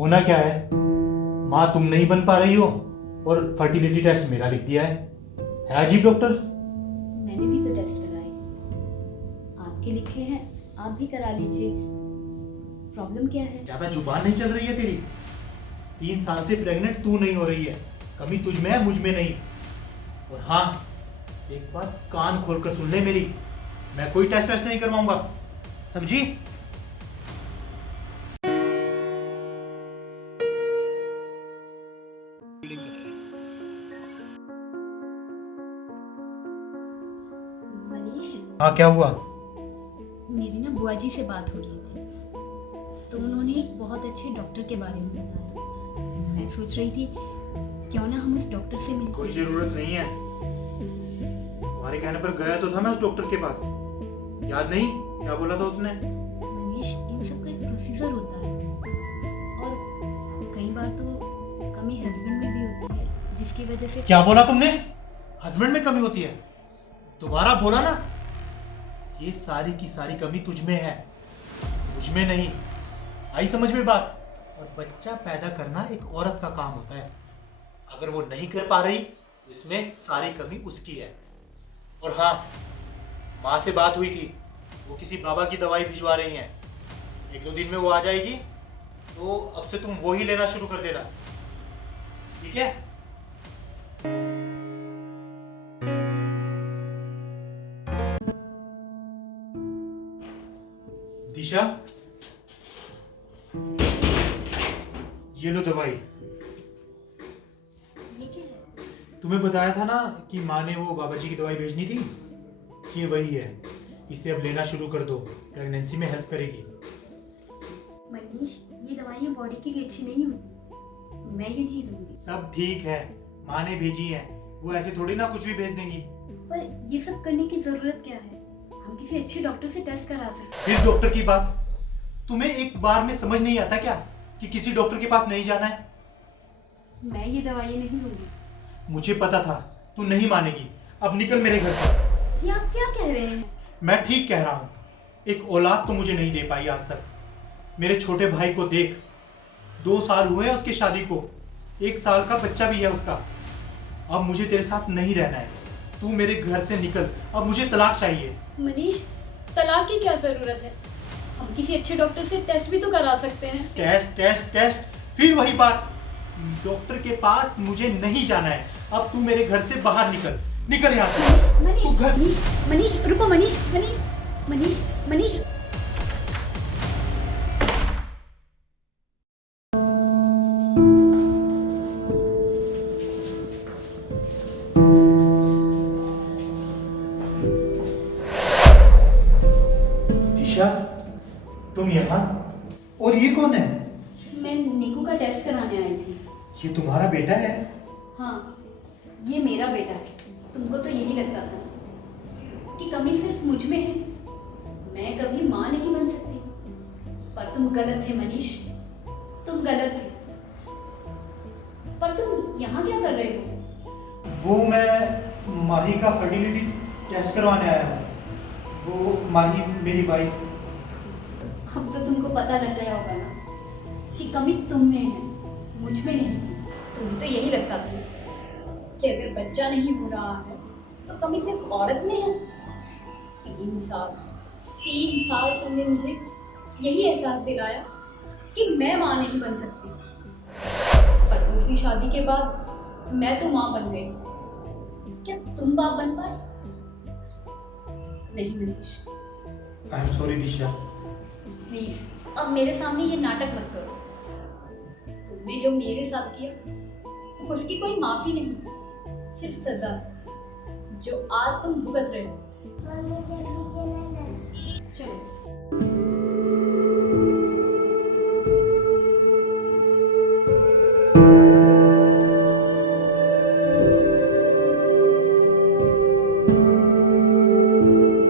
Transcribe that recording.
होना क्या है? माँ तुम नहीं बन पा रही हो और फर्टिलिटी टेस्ट मेरा लिख दिया है अजीब डॉक्टर। मैंने भी तो टेस्ट कराए, आपके लिखे हैं, आप भी करा लीजिए। प्रॉब्लम क्या है? ज्यादा जुबान नहीं चल रही है तेरी? 3 साल से प्रेग्नेंट तू नहीं हो रही है, कमी तुझ में है, मुझ में नहीं। और हाँ, एक बात कान खोलकर सुन ले मेरी, मैं कोई टेस्ट वेस्ट नहीं करवाऊंगा, समझी? मनीष, हाँ क्या हुआ? मेरी ना बुआ जी से बात हो रही थी, तो उन्होंने एक बहुत अच्छे डॉक्टर के बारे में बताया। मैं सोच रही थी क्यों ना हम उस डॉक्टर से मिल। कोई जरूरत नहीं है, तुम्हारे कहने पर गया तो था मैं उस डॉक्टर के पास, याद नहीं क्या बोला था उसने? मनीष, इन सब का एक प्रोसीजर होता है और कई बार तो कमी हस्बैंड में भी होती है, जिसकी वजह से। क्या बोला तुमने? हस्बैंड में कमी होती है? दोबारा बोला ना। ये सारी की सारी कमी तुझ में है, मुझ में नहीं। आई समझ में बात? और बच्चा पैदा करना एक औरत का काम होता है, अगर वो नहीं कर पा रही तो इसमें सारी कमी उसकी है। और हाँ, माँ से बात हुई थी, वो किसी बाबा की दवाई भिजवा रही हैं, 1-2 दिन में वो आ जाएगी, तो अब से तुम वो ही लेना शुरू कर देना, ठीक है? दिशा, ये लो दवाई। ये क्या है? तुम्हें बताया था ना कि माँ ने वो बाबा जी की दवाई भेजनी थी, ये वही है। इसे अब लेना शुरू कर दो, प्रेगनेंसी में हेल्प करेगी। मनीष, ये दवाइयाँ बॉडी के लिए अच्छी नहीं होती, मैं ये नहीं लूंगी। सब ठीक है, माँ ने भेजी है, वो ऐसे थोड़ी ना कुछ भी भेज देंगी। पर ये सब करने की जरूरत क्या है? हम किसी अच्छे डॉक्टर से टेस्ट करा सकते हैं। फिर डॉक्टर की बात, तुम्हें एक बार में समझ नहीं आता क्या कि किसी डॉक्टर के पास नहीं जाना है? मैं ये दवाइयाँ नहीं लूंगी। मुझे पता था तू नहीं मानेगी, अब निकल मेरे घर से। ये आप क्या कह रहे हैं? मैं ठीक कह रहा हूँ, एक औलाद तो मुझे नहीं दे पाई आज तक। मेरे छोटे भाई को देख, 2 साल हुए हैं उसकी शादी को, 1 साल का बच्चा भी है उसका। अब मुझे तेरे साथ नहीं रहना है, तू मेरे घर से निकल, अब मुझे तलाक चाहिए। मनीष, तलाक की क्या जरूरत है? हम किसी अच्छे डॉक्टर से टेस्ट भी तो करा सकते हैं। टेस्ट टेस्ट टेस्ट, फिर वही बात। डॉक्टर के पास मुझे नहीं जाना है, अब तू मेरे घर से बाहर निकल, निकल यहाँ से। मनीष, तू घर। मनीष, मनीष, रुको मनीष, मनीष, मनीष, मनीष। दिशा, तुम यहाँ? और ये कौन है? मैं निकू का टेस्ट कराने आई थी। ये तुम्हारा बेटा है? हाँ, ये मेरा बेटा है। तुमको तो यही लगता था कि कमी सिर्फ मुझ में है, मैं कभी माँ नहीं बन सकती। पर तुम गलत थे मनीष, तुम गलत थे। पर तुम यहाँ क्या कर रहे हो? वो मैं माही का फर्टिलिटी टेस्ट करवाने आया हूँ। वो माही मेरी वाइफ। अब तो तुमको पता लग गया होगा ना कि कमी तुम में है, मुझ में नहीं थी। तुम्हें तो यही लगता था कि अगर बच्चा नहीं हो रहा है तो कमी सिर्फ औरत में है। 3 साल तुमने मुझे यही एहसास दिलाया कि मैं माँ नहीं बन सकती। पर दूसरी शादी के बाद मैं तो माँ बन गई। क्या तुम बाप बन पाए? नहीं Manish, I am sorry Disha. Please, अब मेरे सामने ये नाटक मत करो। तुमने जो मेरे साथ किया उसकी कोई माफी नहीं, सिर्फ सजा जो आज तुम भुगत रहे हो। चलो।